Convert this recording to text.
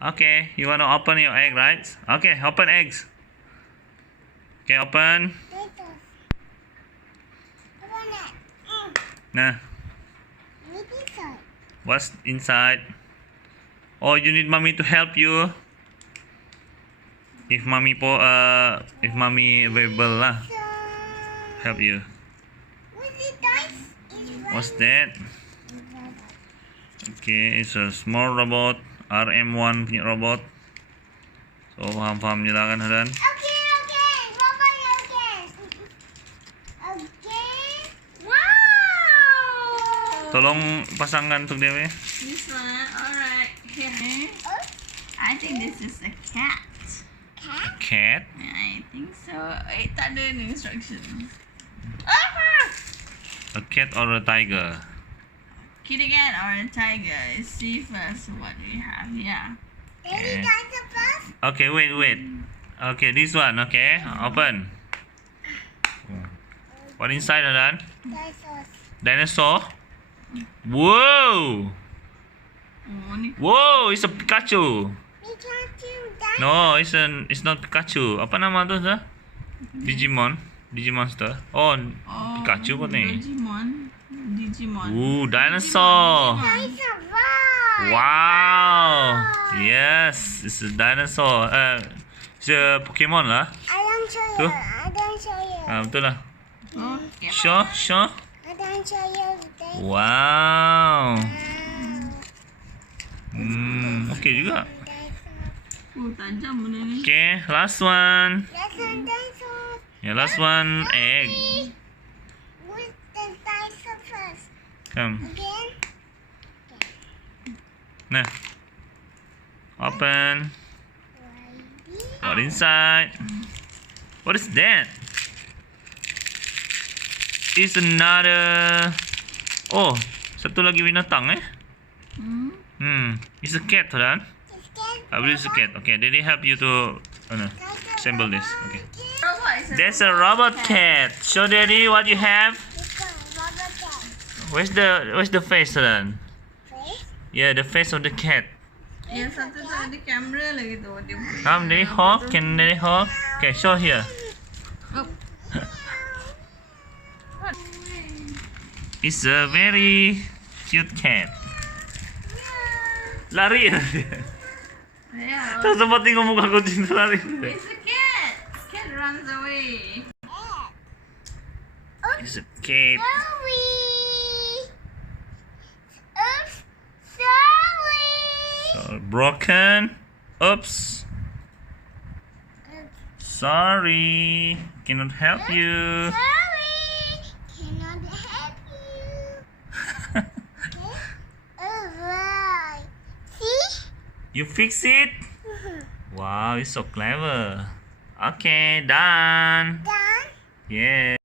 Okay, you wanna open your egg, right? Okay, open eggs. Okay, open. Nah, what's inside? Oh, you need mommy to help you. If mommy available lah, help you. What's that? Okay, it's a small robot, RM1 punya robot. So faham je lah kan, Fadan? Okay. Wow. Tolong pasangkan untuk dia. This one, alright. Here. I think this is a cat. Cat? I think so. Tak ada instructions. A cat or a tiger? Kitty cat or a tiger? Let's see first what we have here. Okay. Okay, wait. Okay, this one. Okay, open. What inside, Fadan? Dinosaur. Whoa! Whoa! It's a Pikachu. No, it's not Pikachu. Apa nama tu sah? Digimon Monster. Oh, Pikachu apa ni? Digimon. Ooh, dinosaur. Wow. Yes, it's a dinosaur. It's a Pokemon lah. Tu. Betul lah. Sure. Wow. Okay juga. Tajam benda ni. Okay, last one. Yeah, last one, egg. Come. Nah. Open. What inside? What is that? It's another. Oh, satu lagi binatang eh? It's a cat, Fadan. I believe it's a cat. Okay, did he help you to assemble this? Okay. There's a robot cat. Show daddy what you have. Where's the face, Fadan? Yeah, the face of the cat. Yang satu tu ada kamera lagi tu. Come, daddy hold. Can daddy hold? Okay, show here. It's a very cute cat. Lari. Tak sempat tengok muka kucing tu lari. It's a cat. Cat runs away. It's a cat. So broken. Oops. Sorry. Cannot help you. You fix it? Wow, you're so clever. Okay, done. Yeah.